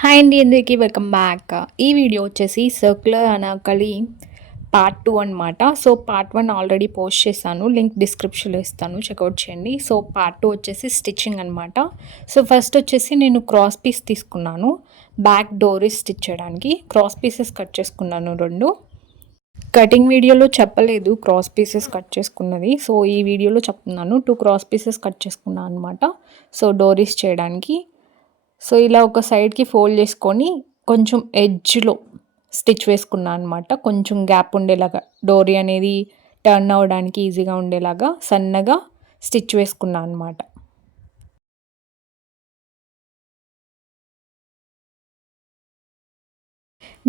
Hi అండి, అందరికీ welcome back. ఈ వీడియో వచ్చేసి సర్క్యులర్ అనార్కలి పార్ట్ 2 అనమాట. సో పార్ట్ 1 ఆల్రెడీ పోస్ట్ చేశాను, లింక్ డిస్క్రిప్షన్లో ఇస్తాను, చెక్అవుట్ చేయండి. సో పార్ట్ 2 వచ్చేసి స్టిచ్చింగ్ అనమాట. సో ఫస్ట్ వచ్చేసి నేను క్రాస్ పీస్ తీసుకున్నాను, బ్యాక్ డోరీస్ స్టిచ్ చేయడానికి క్రాస్ పీసెస్ కట్ చేసుకున్నాను రెండు. కటింగ్ వీడియోలో చెప్పలేదు క్రాస్ పీసెస్ కట్ చేసుకున్నది, సో ఈ వీడియోలో చెప్తున్నాను. 2 క్రాస్ పీసెస్ కట్ చేసుకున్నాను అనమాట. సో డోరీస్ చేయడానికి. సో ఇలా ఒక సైడ్కి ఫోల్డ్ చేసుకొని కొంచెం ఎడ్జ్లో స్టిచ్ వేసుకున్నాను అనమాట. కొంచెం గ్యాప్ ఉండేలాగా, డోరీ అనేది టర్న్ అవ్వడానికి ఈజీగా ఉండేలాగా సన్నగా స్టిచ్ వేసుకున్నాను అనమాట.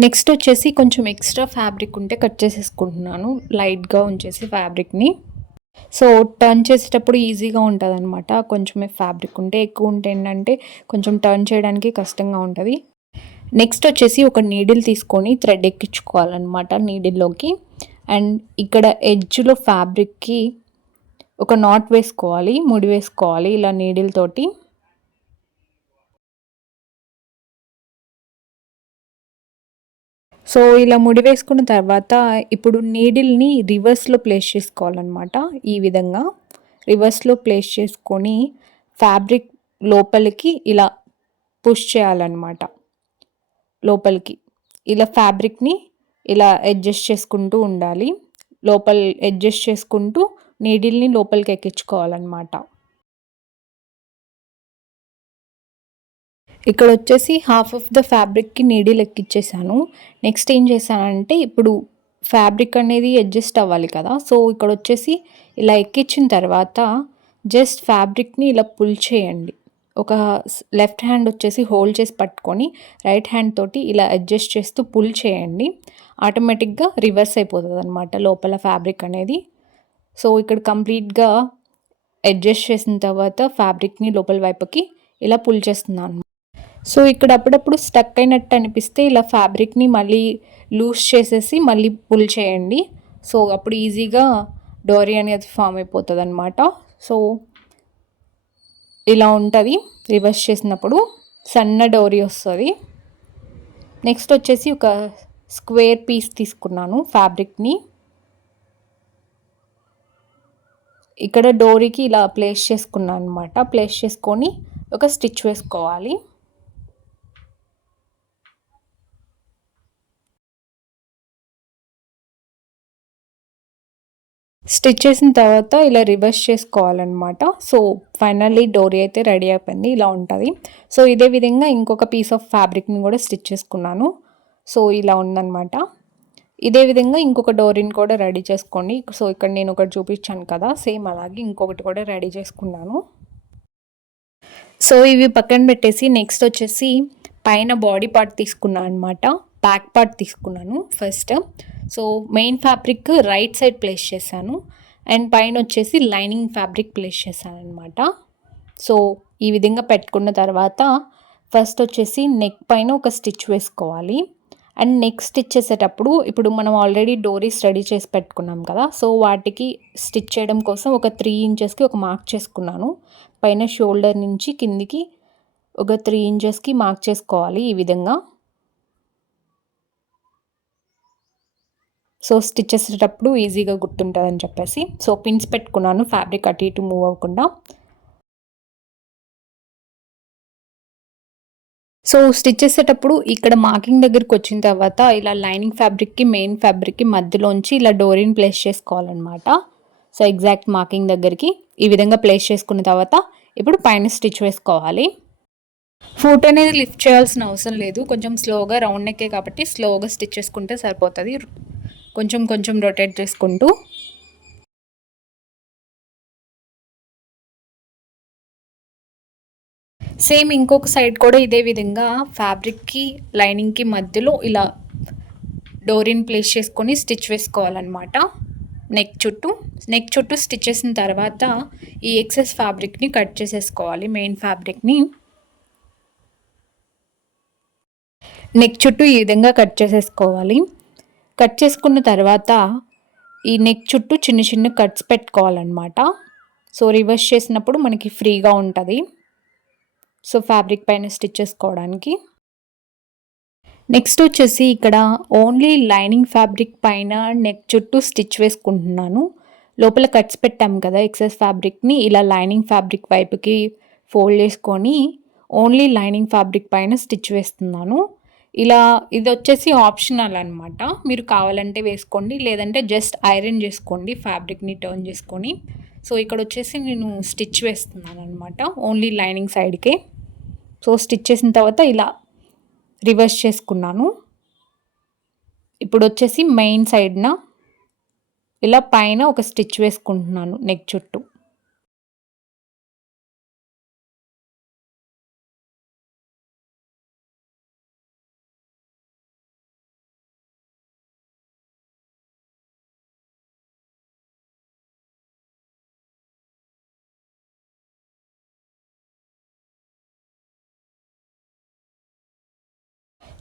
నెక్స్ట్ వచ్చేసి కొంచెం ఎక్స్ట్రా ఫ్యాబ్రిక్ ఉంటే కట్ చేసేసుకుంటున్నాను, లైట్గా ఉంచేసి ఫ్యాబ్రిక్ని. సో టర్న్ చేసేటప్పుడు ఈజీగా ఉంటుంది అనమాట. కొంచెమే ఫ్యాబ్రిక్ ఉంటే, ఎక్కువ ఉంటే ఏంటంటే కొంచెం టర్న్ చేయడానికి కష్టంగా ఉంటుంది. నెక్స్ట్ వచ్చేసి ఒక నీడిల్ తీసుకొని థ్రెడ్ ఎక్కించుకోవాలన్నమాట నీడిల్లోకి. అండ్ ఇక్కడ ఎడ్జ్లో ఫ్యాబ్రిక్కి ఒక నాట్ వేసుకోవాలి, ముడి వేసుకోవాలి ఇలా నీడిల్ తోటి. సో ఇలా ముడి వేసుకున్న తర్వాత ఇప్పుడు నీడిల్ని రివర్స్లో ప్లేస్ చేసుకోవాలన్నమాట. ఈ విధంగా రివర్స్లో ప్లేస్ చేసుకొని ఫ్యాబ్రిక్ లోపలికి ఇలా పుష్ చేయాలన్నమాట. లోపలికి ఇలా ఫ్యాబ్రిక్ని ఇలా అడ్జస్ట్ చేసుకుంటూ ఉండాలి. అడ్జస్ట్ చేసుకుంటూ నీడిల్ని లోపలికి ఎక్కించుకోవాలన్నమాట. ఇక్కడ వచ్చేసి హాఫ్ ఆఫ్ ద ఫ్యాబ్రిక్కి నీడిల్ ఎక్కించేసాను. నెక్స్ట్ ఏం చేశానంటే ఇప్పుడు ఫ్యాబ్రిక్ అనేది అడ్జస్ట్ అవ్వాలి కదా. సో ఇక్కడ వచ్చేసి ఇలా ఎక్కించిన తర్వాత జస్ట్ ఫ్యాబ్రిక్ని ఇలా పుల్ చేయండి. ఒక లెఫ్ట్ హ్యాండ్ వచ్చేసి హోల్డ్ చేసి పట్టుకొని రైట్ హ్యాండ్ తోటి ఇలా అడ్జస్ట్ చేస్తూ పుల్ చేయండి. ఆటోమేటిక్గా రివర్స్ అయిపోతుంది అనమాట లోపల ఫ్యాబ్రిక్ అనేది. సో ఇక్కడ కంప్లీట్గా అడ్జస్ట్ చేసిన తర్వాత ఫ్యాబ్రిక్ని లోపల వైపుకి ఇలా పుల్ చేస్తున్నాను. సో ఇక్కడ అప్పుడప్పుడు స్టక్ అయినట్టు అనిపిస్తే ఇలా ఫ్యాబ్రిక్ని మళ్ళీ లూజ్ చేసేసి మళ్ళీ పుల్ చేయండి. సో అప్పుడు ఈజీగా డోరీ అనేది ఫామ్ అయిపోతుంది అనమాట. సో ఇలా ఉంటుంది రివర్స్ చేసినప్పుడు, సన్న డోరీ వస్తుంది. నెక్స్ట్ వచ్చేసి ఒక స్క్వేర్ పీస్ తీసుకున్నాను ఫ్యాబ్రిక్ని. ఇక్కడ డోరీకి ఇలా ప్లేస్ చేసుకున్నాను అనమాట. ప్లేస్ చేసుకొని ఒక స్టిచ్ వేసుకోవాలి. స్టిచ్ చేసిన తర్వాత ఇలా రివర్స్ చేసుకోవాలన్నమాట. సో ఫైనల్లీ డోరీ అయితే రెడీ అయిపోయింది, ఇలా ఉంటుంది. సో ఇదే విధంగా ఇంకొక పీస్ ఆఫ్ ఫ్యాబ్రిక్ని కూడా స్టిచ్ చేసుకున్నాను. సో ఇలా ఉందన్నమాట. ఇదే విధంగా ఇంకొక డోరీని కూడా రెడీ చేసుకోండి. సో ఇక్కడ నేను ఒకటి చూపించాను కదా, సేమ్ అలాగే ఇంకొకటి కూడా రెడీ చేసుకున్నాను. సో ఇవి పక్కన పెట్టేసి నెక్స్ట్ వచ్చేసి పైన బాడీ పార్ట్ తీసుకున్నాను అనమాట. బ్యాక్ పార్ట్ తీసుకున్నాను first. So main fabric right side place చేశాను అండ్ పైన వచ్చేసి లైనింగ్ ఫ్యాబ్రిక్ ప్లేస్ చేశాను అనమాట. సో ఈ విధంగా పెట్టుకున్న తర్వాత ఫస్ట్ వచ్చేసి నెక్ పైన ఒక స్టిచ్ వేసుకోవాలి. అండ్ నెక్ స్టిచ్ చేసేటప్పుడు ఇప్పుడు మనం ఆల్రెడీ డోరీస్ రెడీ చేసి పెట్టుకున్నాం కదా, సో వాటికి స్టిచ్ చేయడం కోసం ఒక 3 ఇంచెస్కి ఒక మార్క్ చేసుకున్నాను. పైన షోల్డర్ నుంచి కిందికి ఒక 3 ఇంచెస్కి మార్క్ చేసుకోవాలి ఈ విధంగా. సో స్టిచ్ చేసేటప్పుడు ఈజీగా గుర్తుంటుందని చెప్పేసి సో పిన్స్ పెట్టుకున్నాను, ఫ్యాబ్రిక్ అటు ఇటు మూవ్ అవ్వకుండా. సో స్టిచ్ చేసేటప్పుడు ఇక్కడ మార్కింగ్ దగ్గరికి వచ్చిన తర్వాత ఇలా లైనింగ్ ఫ్యాబ్రిక్కి మెయిన్ ఫ్యాబ్రిక్కి మధ్యలోంచి ఇలా డోరీని ప్లేస్ చేసుకోవాలన్నమాట. సో ఎగ్జాక్ట్ మార్కింగ్ దగ్గరికి ఈ విధంగా ప్లేస్ చేసుకున్న తర్వాత ఇప్పుడు పైన స్టిచ్ వేసుకోవాలి. ఫుట్ అనేది లిఫ్ట్ చేయాల్సిన అవసరం లేదు, కొంచెం స్లోగా, రౌండ్ నెక్కే కాబట్టి స్లోగా స్టిచ్ చేసుకుంటే సరిపోతుంది. కొంచెం కొంచెం రొటేట్ చేసుకుంటూ సేమ్ ఇంకొక సైడ్ కూడా ఇదే విధంగా ఫ్యాబ్రిక్కి లైనింగ్కి మధ్యలో ఇలా డోరీని ప్లేస్ చేసుకొని స్టిచ్ వేసుకోవాలన్నమాట. నెక్ చుట్టూ స్టిచ్ చేసిన తర్వాత ఈ ఎక్సెస్ ఫ్యాబ్రిక్ని కట్ చేసేసుకోవాలి. మెయిన్ ఫ్యాబ్రిక్ని నెక్ చుట్టూ ఈ విధంగా కట్ చేసేసుకోవాలి. కట్ చేసుకున్న తర్వాత ఈ నెక్ చుట్టూ చిన్న చిన్న కట్స్ పెట్టుకోవాలన్నమాట. సో రివర్స్ చేసినప్పుడు మనకి ఫ్రీగా ఉంటుంది సో ఫ్యాబ్రిక్ పైన స్టిచ్ చేసుకోవడానికి. నెక్స్ట్ వచ్చేసి ఇక్కడ ఓన్లీ లైనింగ్ ఫ్యాబ్రిక్ పైన నెక్ చుట్టూ స్టిచ్ వేసుకుంటున్నాను. లోపల కట్స్ పెట్టాం కదా ఎక్సెస్ ఫ్యాబ్రిక్ని, ఇలా లైనింగ్ ఫ్యాబ్రిక్ వైపుకి ఫోల్డ్ చేసుకొని ఓన్లీ లైనింగ్ ఫ్యాబ్రిక్ పైన స్టిచ్ వేస్తున్నాను. ఇలా ఇది వచ్చేసి ఆప్షనల్ అనమాట. మీరు కావాలంటే వేసుకోండి, లేదంటే జస్ట్ ఐరన్ చేసుకోండి ఫ్యాబ్రిక్ని టర్న్ చేసుకొని. సో ఇక్కడ వచ్చేసి నేను స్టిచ్ వేస్తున్నాను అనమాట ఓన్లీ లైనింగ్ సైడ్కే. సో స్టిచ్ చేసిన తర్వాత ఇలా రివర్స్ చేసుకున్నాను. ఇప్పుడు వచ్చేసి మెయిన్ సైడ్న ఇలా పైన ఒక స్టిచ్ వేసుకుంటున్నాను నెక్ చుట్టూ.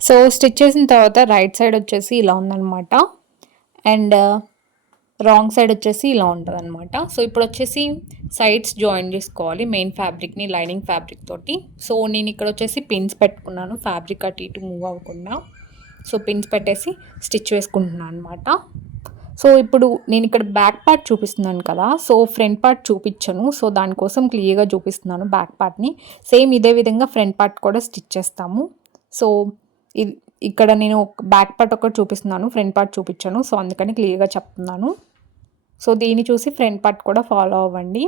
సో స్టిచ్ చేసిన తర్వాత రైట్ సైడ్ వచ్చేసి ఇలా ఉందన్నమాట, అండ్ రాంగ్ సైడ్ వచ్చేసి ఇలా ఉంటుంది అనమాట. సో ఇప్పుడు వచ్చేసి సైడ్స్ జాయిన్ చేసుకోవాలి మెయిన్ ఫ్యాబ్రిక్ని లైనింగ్ ఫ్యాబ్రిక్ తోటి. సో నేను ఇక్కడ వచ్చేసి పిన్స్ పెట్టుకున్నాను ఫ్యాబ్రిక్ అటు ఇటు మూవ్ అవ్వకుండా. సో పిన్స్ పెట్టేసి స్టిచ్ వేసుకుంటున్నాను అనమాట. సో ఇప్పుడు నేను ఇక్కడ బ్యాక్ పార్ట్ చూపిస్తున్నాను కదా, సో ఫ్రంట్ పార్ట్ చూపించను. సో దానికోసం క్లియర్గా చూపిస్తున్నాను బ్యాక్ పార్ట్ని. సేమ్ ఇదే విధంగా ఫ్రంట్ పార్ట్ కూడా స్టిచ్ చేస్తాము. సో ఇక్కడ నేను బ్యాక్ పార్ట్ ఒకటి చూపిస్తున్నాను, ఫ్రంట్ పార్ట్ చూపించాను. సో అందుకని క్లియర్గా చెప్తున్నాను. సో దీన్ని చూసి ఫ్రంట్ పార్ట్ కూడా ఫాలో అవ్వండి.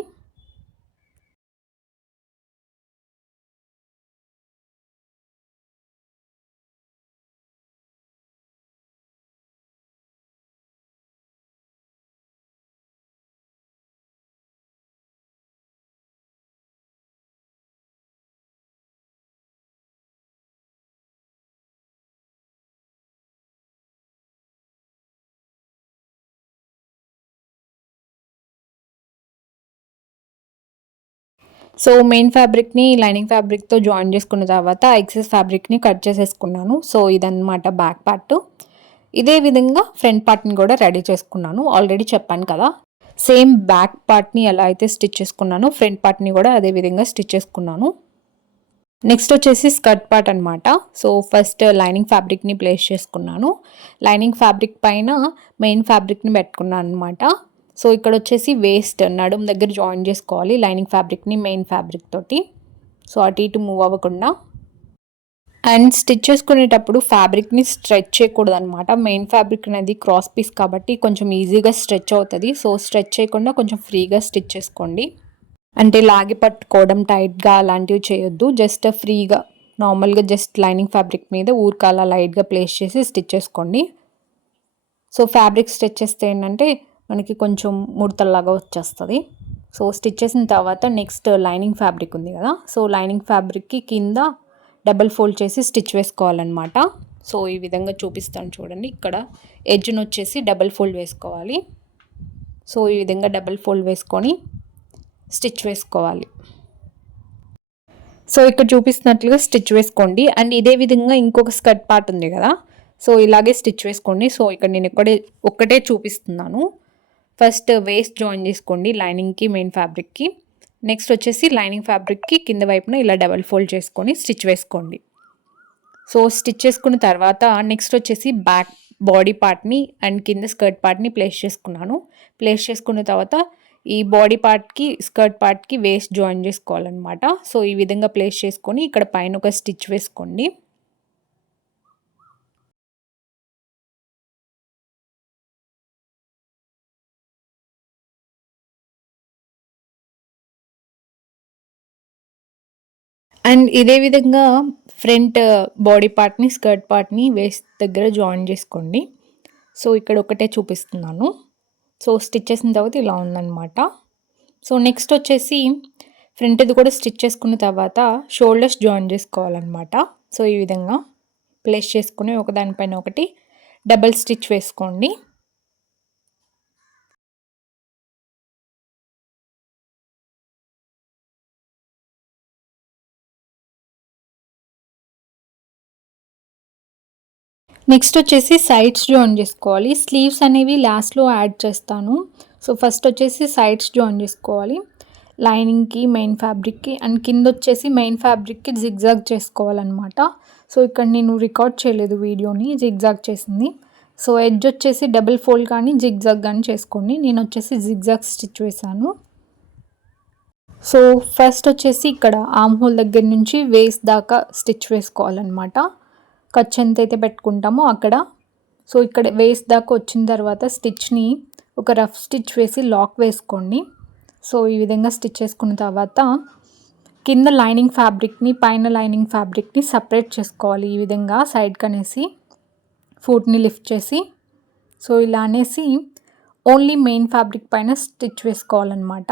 సో మెయిన్ ఫ్యాబ్రిక్ని లైనింగ్ ఫ్యాబ్రిక్తో జాయిన్ చేసుకున్న తర్వాత ఎక్సెస్ ఫ్యాబ్రిక్ని కట్ చేసేసుకున్నాను. సో ఇదన్నమాట బ్యాక్ పార్ట్. ఇదే విధంగా ఫ్రంట్ పార్ట్ని కూడా రెడీ చేసుకున్నాను. ఆల్రెడీ చెప్పాను కదా, సేమ్ బ్యాక్ పార్ట్ని ఎలా అయితే స్టిచ్ చేసుకున్నాను ఫ్రంట్ పార్ట్ని కూడా అదే విధంగా స్టిచ్ చేసుకున్నాను. నెక్స్ట్ వచ్చేసి స్కర్ట్ పార్ట్ అనమాట. సో ఫస్ట్ లైనింగ్ ఫ్యాబ్రిక్ని ప్లేస్ చేసుకున్నాను. లైనింగ్ ఫ్యాబ్రిక్ పైన మెయిన్ ఫ్యాబ్రిక్ని పెట్టుకున్నాను అనమాట. సో ఇక్కడ వచ్చేసి వేస్ట్ నడుము దగ్గర జాయిన్ చేసుకోవాలి లైనింగ్ ఫ్యాబ్రిక్ని మెయిన్ ఫ్యాబ్రిక్ తోటి. సో అటు ఇటు మూవ్ అవ్వకుండా. అండ్ స్టిచ్ చేసుకునేటప్పుడు ఫ్యాబ్రిక్ని స్ట్రెచ్ చేయకూడదు అనమాట. మెయిన్ ఫ్యాబ్రిక్ అనేది క్రాస్ పీస్ కాబట్టి కొంచెం ఈజీగా స్ట్రెచ్ అవుతుంది. సో స్ట్రెచ్ చేయకుండా కొంచెం ఫ్రీగా స్టిచ్ చేసుకోండి. అంటే లాగి పట్టుకోవడం టైట్గా అలాంటివి చేయొద్దు. జస్ట్ ఫ్రీగా నార్మల్గా జస్ట్ లైనింగ్ ఫ్యాబ్రిక్ మీద ఊరిక అలా లైట్గా ప్లేస్ చేసి స్టిచ్ చేసుకోండి. సో ఫ్యాబ్రిక్ స్టిచ్ చేస్తే ఏంటంటే మనకి కొంచెం ముడతల్లాగా వచ్చేస్తుంది. సో స్టిచ్ చేసిన తర్వాత నెక్స్ట్ లైనింగ్ ఫ్యాబ్రిక్ ఉంది కదా, సో లైనింగ్ ఫ్యాబ్రిక్కి కింద డబల్ ఫోల్డ్ చేసి స్టిచ్ వేసుకోవాలన్నమాట. సో ఈ విధంగా చూపిస్తాను చూడండి. ఇక్కడ ఎడ్జ్ను వచ్చేసి డబల్ ఫోల్డ్ వేసుకోవాలి. సో ఈ విధంగా డబల్ ఫోల్డ్ వేసుకొని స్టిచ్ వేసుకోవాలి. సో ఇక్కడ చూపిస్తున్నట్లుగా స్టిచ్ వేసుకోండి. అండ్ ఇదే విధంగా ఇంకొక స్కర్ట్ పార్ట్ ఉంది కదా, సో ఇలాగే స్టిచ్ వేసుకోండి. సో ఇక్కడ నేను ఒక్కటే చూపిస్తున్నాను. ఫస్ట్ వేస్ట్ జాయిన్ చేసుకోండి లైనింగ్కి మెయిన్ ఫ్యాబ్రిక్కి. నెక్స్ట్ వచ్చేసి లైనింగ్ ఫ్యాబ్రిక్కి కింద వైపున ఇలా డబల్ ఫోల్డ్ చేసుకొని స్టిచ్ వేసుకోండి. సో స్టిచ్ చేసుకున్న తర్వాత నెక్స్ట్ వచ్చేసి బ్యాక్ బాడీ పార్ట్ని అండ్ కింద స్కర్ట్ పార్ట్ని ప్లేస్ చేసుకున్నాను. ప్లేస్ చేసుకున్న తర్వాత ఈ బాడీ పార్ట్కి స్కర్ట్ పార్ట్కి వేస్ట్ జాయిన్ చేసుకోవాలన్నమాట. సో ఈ విధంగా ప్లేస్ చేసుకొని ఇక్కడ పైన ఒక స్టిచ్ వేసుకోండి. అండ్ ఇదే విధంగా ఫ్రంట్ బాడీ పార్ట్ని స్కర్ట్ పార్ట్ని వేస్ట్ దగ్గర జాయిన్ చేసుకోండి. సో ఇక్కడ ఒకటే చూపిస్తున్నాను. సో స్టిచ్ చేసిన తర్వాత ఇలా ఉందన్నమాట. సో నెక్స్ట్ వచ్చేసి ఫ్రంట్ది కూడా స్టిచ్ చేసుకున్న తర్వాత షోల్డర్స్ జాయిన్ చేసుకోవాలన్నమాట. సో ఈ విధంగా ప్లేస్ చేసుకుని ఒకదానిపైన ఒకటి డబల్ స్టిచ్ వేసుకోండి. నెక్స్ట్ వచ్చేసి సైడ్స్ జాయిన్ చేసుకోవాలి. స్లీవ్స్ అనేవి లాస్ట్లో యాడ్ చేస్తాను. సో ఫస్ట్ వచ్చేసి సైడ్స్ జాయిన్ చేసుకోవాలి లైనింగ్కి మెయిన్ ఫ్యాబ్రిక్కి, అండ్ కింద వచ్చేసి మెయిన్ ఫ్యాబ్రిక్కి జిగ్జాగ్ చేసుకోవాలన్నమాట. సో ఇక్కడ నేను రికార్డ్ చేయలేదు వీడియోని, జిగ్జాగ్ చేసింది. సో ఎడ్జ్ వచ్చేసి డబుల్ ఫోల్డ్ కానీ జిగ్జాగ్ కానీ చేసుకోండి. నేను వచ్చేసి జిగ్జాగ్ స్టిచ్ వేసాను. సో ఫస్ట్ వచ్చేసి ఇక్కడ ఆర్మ్ హోల్ దగ్గర నుంచి వేస్ట్ దాకా స్టిచ్ వేసుకోవాలన్నమాట. ఖర్చు ఎంతైతే పెట్టుకుంటామో అక్కడ. సో ఇక్కడ వేస్ట్ దాకా వచ్చిన తర్వాత స్టిచ్ని ఒక రఫ్ స్టిచ్ వేసి లాక్ వేసుకోండి. సో ఈ విధంగా స్టిచ్ చేసుకున్న తర్వాత కింద లైనింగ్ ఫ్యాబ్రిక్ని పైన లైనింగ్ ఫ్యాబ్రిక్ని సపరేట్ చేసుకోవాలి. ఈ విధంగా సైడ్కి అనేసి ఫుట్ని లిఫ్ట్ చేసి, సో ఇలా అనేసి ఓన్లీ మెయిన్ ఫ్యాబ్రిక్ పైన స్టిచ్ వేసుకోవాలన్నమాట.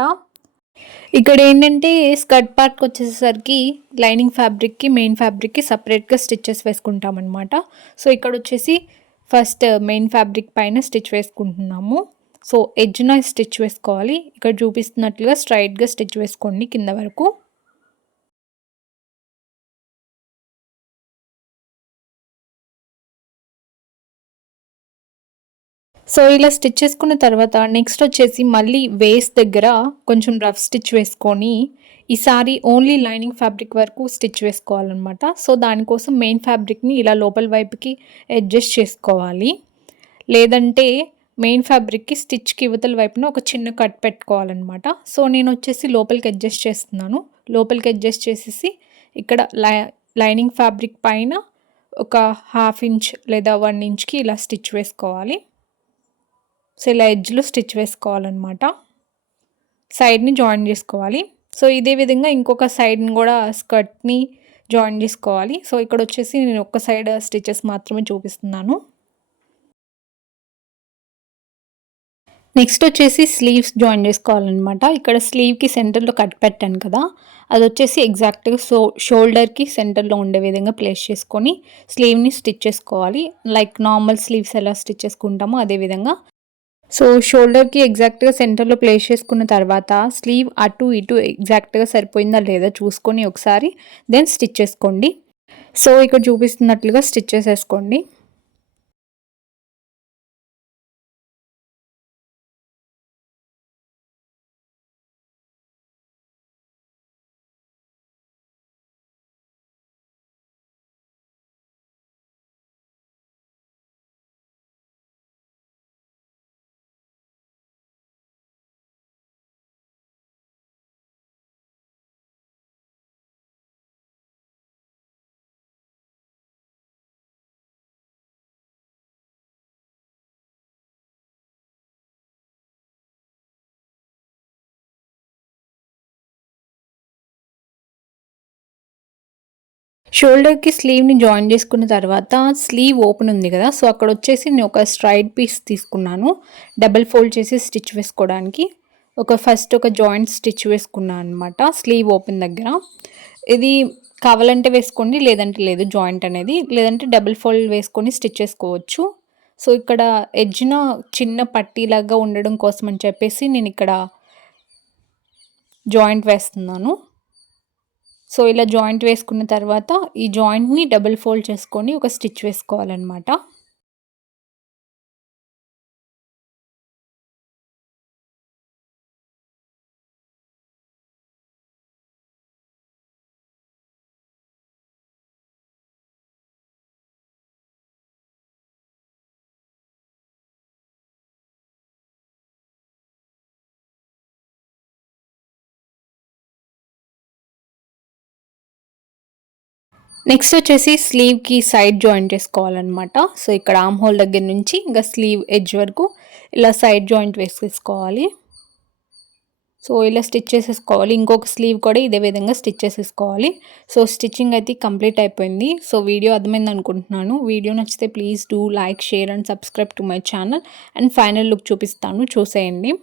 ఇక్కడ ఏంటంటే స్కర్ట్ పార్ట్కి వచ్చేసరికి లైనింగ్ ఫ్యాబ్రిక్కి మెయిన్ ఫ్యాబ్రిక్కి సపరేట్గా స్టిచ్చెస్ వేసుకుంటామన్నమాట. సో ఇక్కడ వచ్చేసి ఫస్ట్ మెయిన్ ఫ్యాబ్రిక్ పైన స్టిచ్ వేసుకుంటున్నాము. సో ఎడ్జ్న స్టిచ్ వేసుకోవాలి. ఇక్కడ చూపిస్తున్నట్లుగా స్ట్రైట్గా స్టిచ్ వేసుకోండి కింద వరకు. సో ఇలా స్టిచ్ చేసుకున్న తర్వాత నెక్స్ట్ వచ్చేసి మళ్ళీ వేస్ట్ దగ్గర కొంచెం రఫ్ స్టిచ్ వేసుకొని ఈసారి ఓన్లీ లైనింగ్ ఫ్యాబ్రిక్ వరకు స్టిచ్ వేసుకోవాలన్నమాట. సో దానికోసం మెయిన్ ఫ్యాబ్రిక్ని ఇలా లోపల వైపుకి అడ్జస్ట్ చేసుకోవాలి. లేదంటే మెయిన్ ఫ్యాబ్రిక్కి స్టిచ్కి ఇవతల వైపున ఒక చిన్న కట్ పెట్టుకోవాలన్నమాట. సో నేను వచ్చేసి లోపలికి అడ్జస్ట్ చేస్తున్నాను. లోపలికి అడ్జస్ట్ చేసేసి ఇక్కడ లైనింగ్ ఫ్యాబ్రిక్ పైన ఒక 1/2 ఇంచ్ లేదా 1 ఇంచ్కి ఇలా స్టిచ్ వేసుకోవాలి. సో ఇలా ఎడ్జ్లో స్టిచ్ వేసుకోవాలన్నమాట. సైడ్ని జాయిన్ చేసుకోవాలి. సో ఇదే విధంగా ఇంకొక సైడ్ని కూడా స్కర్ట్ని జాయిన్ చేసుకోవాలి. సో ఇక్కడ వచ్చేసి నేను ఒక్క సైడ్ స్టిచెస్ మాత్రమే చూపిస్తున్నాను. నెక్స్ట్ వచ్చేసి స్లీవ్స్ జాయిన్ చేసుకోవాలన్నమాట. ఇక్కడ స్లీవ్కి సెంటర్లో కట్ పెట్టాను కదా, అది వచ్చేసి ఎగ్జాక్ట్గా షోల్డర్కి సెంటర్లో ఉండే విధంగా ప్లేస్ చేసుకొని స్లీవ్ని స్టిచ్ చేసుకోవాలి. లైక్ నార్మల్ స్లీవ్స్ ఎలా స్టిచ్ చేసుకుంటామో అదే విధంగా. సో షోల్డర్కి ఎగ్జాక్ట్గా సెంటర్లో ప్లేస్ చేసుకున్న తర్వాత స్లీవ్ అటు ఇటు ఎగ్జాక్ట్గా సరిపోయిందా లేదా చూసుకొని ఒకసారి దెన్ స్టిచ్ చేసుకోండి. సో ఇక్కడ చూపిస్తున్నట్లుగా స్టిచ్ చేసేసుకోండి. షోల్డర్కి స్లీవ్ని జాయిన్ చేసుకున్న తర్వాత స్లీవ్ ఓపెన్ ఉంది కదా, సో అక్కడ వచ్చేసి నేను ఒక స్ట్రైట్ పీస్ తీసుకున్నాను డబల్ ఫోల్డ్ చేసి స్టిచ్ వేసుకోవడానికి. ఫస్ట్ ఒక జాయింట్ స్టిచ్ వేసుకున్నాను అనమాట స్లీవ్ ఓపెన్ దగ్గర. ఇది కావాలంటే వేసుకోండి, లేదంటే లేదు జాయింట్ అనేది, లేదంటే డబుల్ ఫోల్డ్ వేసుకొని స్టిచ్ చేసుకోవచ్చు. సో ఇక్కడ ఎడ్జ్న చిన్న పట్టీలాగా ఉండడం కోసం అని చెప్పేసి నేను ఇక్కడ జాయింట్ వేస్తున్నాను. సో ఇలా జాయింట్ వేసుకున్న తర్వాత ఈ జాయింట్ని డబుల్ ఫోల్డ్ చేసుకొని ఒక స్టిచ్ వేసుకోవాలన్నమాట. నెక్స్ట్ వచ్చేసి స్లీవ్కి సైడ్ జాయింట్ చేసుకోవాలన్నమాట. సో ఇక్కడ ఆర్మ్ హోల్ దగ్గర నుంచి ఇంకా స్లీవ్ ఎడ్జ్ వరకు ఇలా సైడ్ జాయింట్ వేసేసుకోవాలి. సో ఇలా స్టిచ్ చేసేసుకోవాలి. ఇంకొక స్లీవ్ కూడా ఇదే విధంగా స్టిచ్ చేసేసుకోవాలి. సో స్టిచ్చింగ్ అయితే కంప్లీట్ అయిపోయింది. సో వీడియో అర్థమైంది అనుకుంటున్నాను. వీడియో నచ్చితే please do like, share and subscribe to my channel. And final look చూపిస్తాను, చూసేయండి.